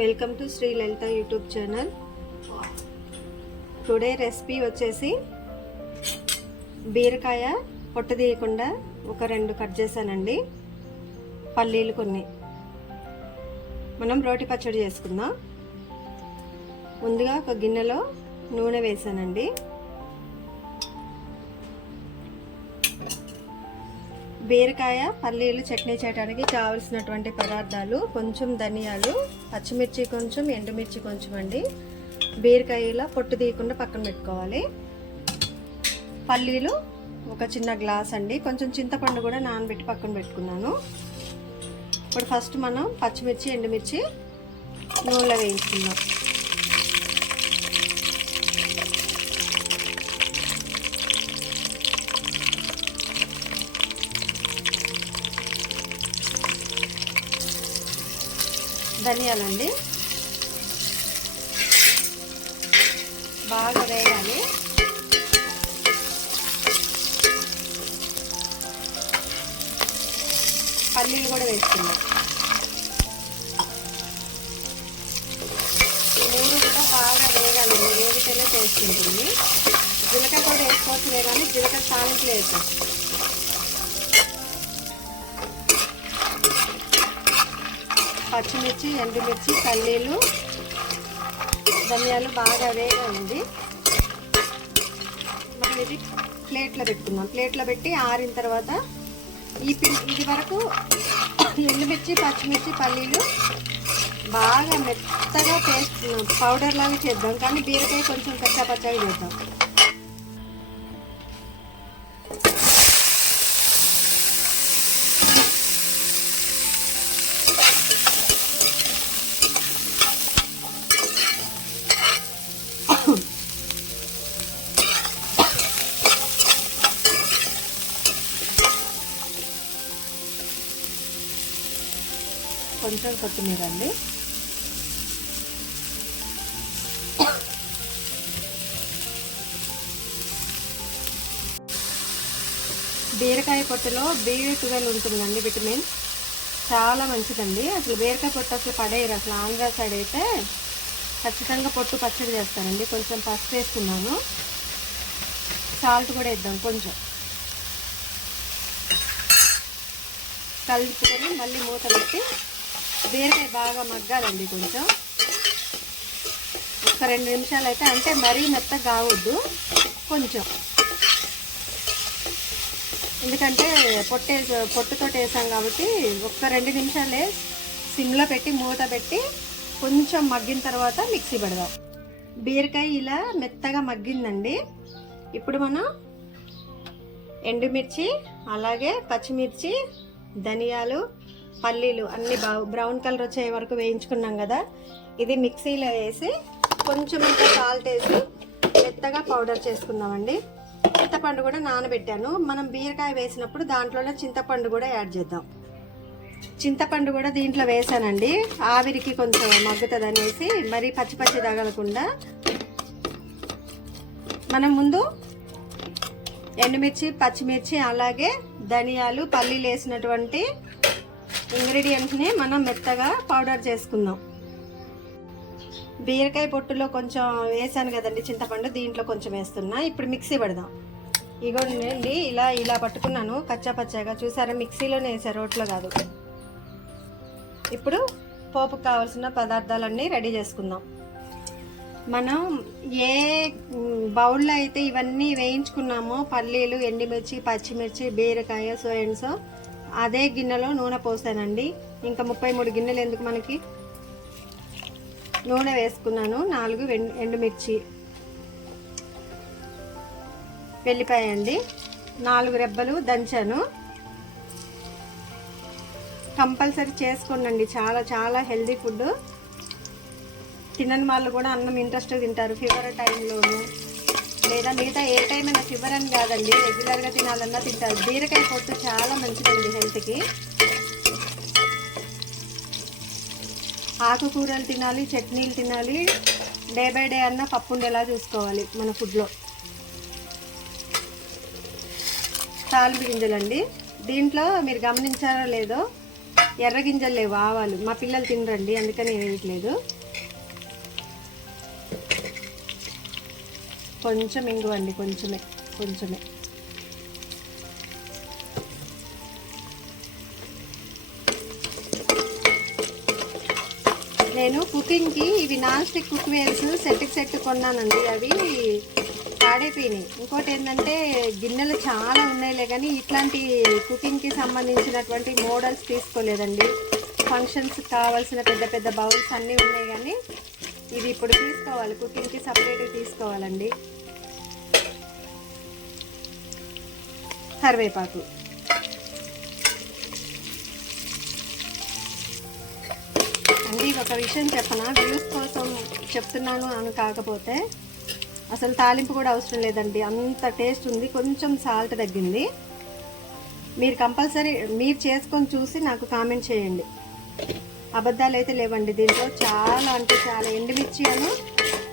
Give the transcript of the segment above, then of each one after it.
Welcome to Shri Lalitha YouTube channel. Today recipe వచ్చేసి బీరకాయ పొట్టు తీయకుండా ఒక 2 కట్ చేశానండి. పల్లీలు కొన్ని. మనం రోటి పచ్చడి చేసుకుందాం. ముందుగా ఒక గిన్నెలో నూనె వేసానండి. బీరకాయ పల్లీలు చట్నీ చేయడానికి కావలసినటువంటి పదార్థాలు: కొంచెం ధనియాలు, పచ్చిమిర్చి కొంచెం, ఎండుమిర్చి కొంచెం అండి. బీరకాయల పొట్టు తీయకుండా పక్కన పెట్టుకోవాలి. పల్లీలు ఒక చిన్న గ్లాస్ అండి. కొంచెం చింతపండు కూడా నానబెట్టి పక్కన పెట్టుకున్నాను. ఇప్పుడు ఫస్ట్ మనం పచ్చిమిర్చి, ఎండుమిర్చి నూనెలో వేయించుకుందాం. ధనియాలండి బాగా వేయాలి. పల్లీలు కూడా వేసుకున్నాం. మూడు కూడా బాగా వేగాలండి. వేగితేనే టేస్ట్ ఉంటుంది. జీలకర్ర కూడా వేసుకోవచ్చులే, కానీ జీలకర్ర తాలింపులో వేద్దాం. పచ్చిమిర్చి, ఎండుమిర్చి, పల్లీలు, ధనియాలు బాగా వేగాయండి. మనం ఇది ప్లేట్లో పెట్టుకుందాం. ప్లేట్లో పెట్టి ఆరిన తర్వాత ఇది వరకు ఎండుమిర్చి, పచ్చిమిర్చి, పల్లీలు బాగా మెత్తగా పేస్ట్ పౌడర్ లాగా చేద్దాం. కానీ బీరకాయ కొంచెం కచ్చా పచ్చగా చేద్దాం. కొంచెం కొత్తిమీర అండి. బీరకాయ పొట్టులో B12 ఉంటుందండి, విటమిన్. చాలా మంచిదండి. అసలు బీరకాయ పొట్టు అసలు పడేయరు. అసలు ఆంధ్ర సైడ్ అయితే ఖచ్చితంగా పొట్టు పచ్చడి చేస్తారండి. కొంచెం పసుపు వేసుకున్నాను. సాల్ట్ కూడా వేద్దాం. కొంచెం కలుపుకొని మళ్ళీ మూత పెట్టి బీరకాయ బాగా మగ్గాలండి. కొంచెం ఒక 2 నిమిషాలు అయితే, అంటే మరీ మెత్తగా కావద్దు, కొంచెం. ఎందుకంటే పొట్టుతో వేసాం కాబట్టి ఒక 2 నిమిషాలే సిమ్లో పెట్టి మూత పెట్టి కొంచెం మగ్గిన తర్వాత మిక్సీ పెడదాం. బీరకాయ ఇలా మెత్తగా మగ్గిందండి. ఇప్పుడు మనం ఎండుమిర్చి, అలాగే పచ్చిమిర్చి, ధనియాలు, పల్లీలు అన్ని బ్రౌన్ కలర్ వచ్చే వరకు వేయించుకున్నాం కదా. ఇది మిక్సీలో వేసి కొంచెం ఇంకా సాల్ట్ వేసి మెత్తగా పౌడర్ చేసుకుందామండి. చింతపండు కూడా నానబెట్టాను. మనం బీరకాయ వేసినప్పుడు దాంట్లోనే చింతపండు కూడా యాడ్ చేద్దాం. చింతపండు కూడా దీంట్లో వేసానండి. ఆవిరికి కొంచెం మగ్గుతుంది అనేసి, మరీ పచ్చి పచ్చి తగలకుండా. మనం ముందు ఎండుమిర్చి, పచ్చిమిర్చి, అలాగే ధనియాలు, పల్లీలు వేసినటువంటి ఇంగ్రీడియంట్స్ని మనం మెత్తగా పౌడర్ చేసుకుందాం. బీరకాయ పొట్టులో కొంచెం వేసాను కదండి చింతపండు, దీంట్లో కొంచెం వేస్తున్నా. ఇప్పుడు మిక్సీ పెడదాం. ఇగోండి ఇలా పట్టుకున్నాను కచ్చా పచ్చాగా. చూసారా, మిక్సీలోనే వేసాను, రోట్లో కాదు. ఇప్పుడు పోపుకు కావాల్సిన పదార్థాలన్నీ రెడీ చేసుకుందాం. మనం ఏ బౌల్లో అయితే ఇవన్నీ వేయించుకున్నామో, పల్లీలు, ఎండుమిర్చి, పచ్చిమిర్చి, బీరకాయ, సో అండ్ సో, అదే గిన్నెలో నూనె పోసానండి. ఇంకా 33 గిన్నెలు ఎందుకు మనకి. నూనె వేసుకున్నాను. 4 ఎండుమిర్చి, వెల్లిపాయ అండి, 4 రెబ్బలు దంచాను. కంపల్సరీ చేసుకోండి. చాలా చాలా హెల్దీ ఫుడ్. తినని వాళ్ళు కూడా అన్నం ఇంట్రెస్ట్గా తింటారు. ఫీవర్ టైంలోను, లేదా మిగతా ఏ టైం అయినా, ఫీవర్ అని కాదండి, రెగ్యులర్గా తినాలన్నా తింటారు. బీరకాయ పొట్టు చాలా మంచిదండి హెల్త్కి. ఆకుకూరలు తినాలి, చట్నీలు తినాలి. డే బై డే అన్న పప్పు ఉండేలా చూసుకోవాలి మన ఫుడ్లో. తాలింపు గింజలండి. దీంట్లో మీరు గమనించారో లేదో, ఎర్ర గింజలు లేవు, ఆవాలు. మా పిల్లలు తినరండి, అందుకని వేయట్లేదు. కొంచెం ఇంగువ అండి, కొంచెమే. నేను కుకింగ్కి ఇవి non stick cookwares set కొన్నానండి. అవి పాడైపోయినాయి. ఇంకోటి ఏంటంటే గిన్నెలు చాలా ఉన్నాయిలే, కానీ ఇట్లాంటి కుకింగ్కి సంబంధించినటువంటి మోడల్స్ తీసుకోలేదండి. ఫంక్షన్స్ కావాల్సిన పెద్ద పెద్ద బౌల్స్ అన్నీ ఉన్నాయి, కానీ ఇది ఇప్పుడు తీసుకోవాలి, కుకింగ్కి సపరేట్గా తీసుకోవాలండి. కరివేపాకు, అండి ఒక విషయం చెప్పనా, వ్యూస్ కోసం చెప్తున్నాను అని కాకపోతే అసలు తాలింపు కూడా అవసరం లేదండి, అంత టేస్ట్ ఉంది. కొంచెం సాల్ట్ తగ్గింది. మీరు కంపల్సరీ మీరు చేసుకొని చూసి నాకు కామెంట్ చేయండి. అబద్ధాలు అయితే లేవండి దీంట్లో. చాలా అంటే చాలా. ఎండుమిర్చి అను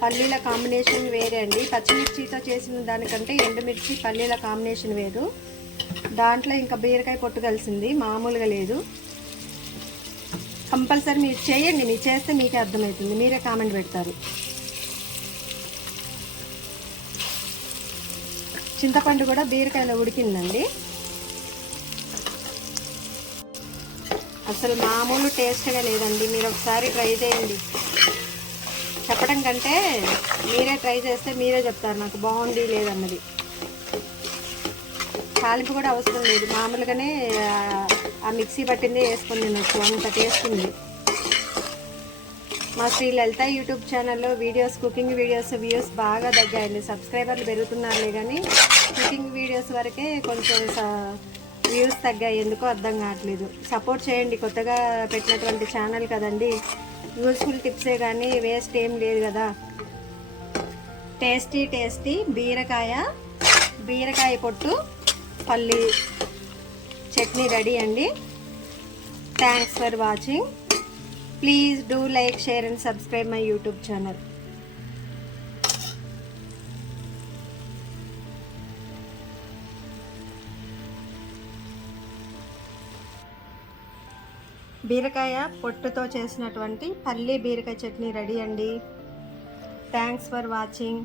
పల్లీల కాంబినేషన్ వేరే అండి. పచ్చిమిర్చితో చేసిన దానికంటే ఎండుమిర్చి పల్లీల కాంబినేషన్ వేరు. దాంట్లో ఇంకా బీరకాయ పొట్టు కలిసింది, మామూలుగా లేదు. కంపల్సరీ మీరు చేయండి, మీరు చేస్తే మీకే అర్థమవుతుంది, మీరే కామెంట్ పెడతారు. చింతపండు కూడా బీరకాయలో ఉడికిందండి. అసలు మామూలు టేస్ట్గా లేదండి. మీరు ఒకసారి ట్రై చేయండి. చెప్పడం కంటే మీరే ట్రై చేస్తే మీరే చెప్తారు నాకు బాగుంది లేదన్నది. తాలింపు కూడా అవసరం లేదు, మామూలుగానే ఆ మిక్సీ పట్టిందే వేసుకొని తినొచ్చు, అంత టేస్ట్ ఉంది. మా శ్రీ లలిత యూట్యూబ్ ఛానల్లో వీడియోస్, కుకింగ్ వీడియోస్ వ్యూస్ బాగా తగ్గాయండి. సబ్స్క్రైబర్లు పెరుగుతున్నారులే, కానీ కుకింగ్ వీడియోస్ వరకే కొంచెం వ్యూస్ తగ్గాయి. ఎందుకో అర్థం కావట్లేదు. సపోర్ట్ చేయండి, కొత్తగా పెట్టినటువంటి ఛానల్ కదండి. యూస్ఫుల్ టిప్సే కానీ వేస్ట్ ఏం లేదు కదా. టేస్టీ బీరకాయ పొట్టు పల్లి చట్నీ రెడీ అండి. Thanks for watching. Please do like, share and subscribe my YouTube channel. బీరకాయ పొట్టుతో చేసినటువంటి పల్లి బీరకాయ చట్నీ రెడీ అండి. Thanks for watching.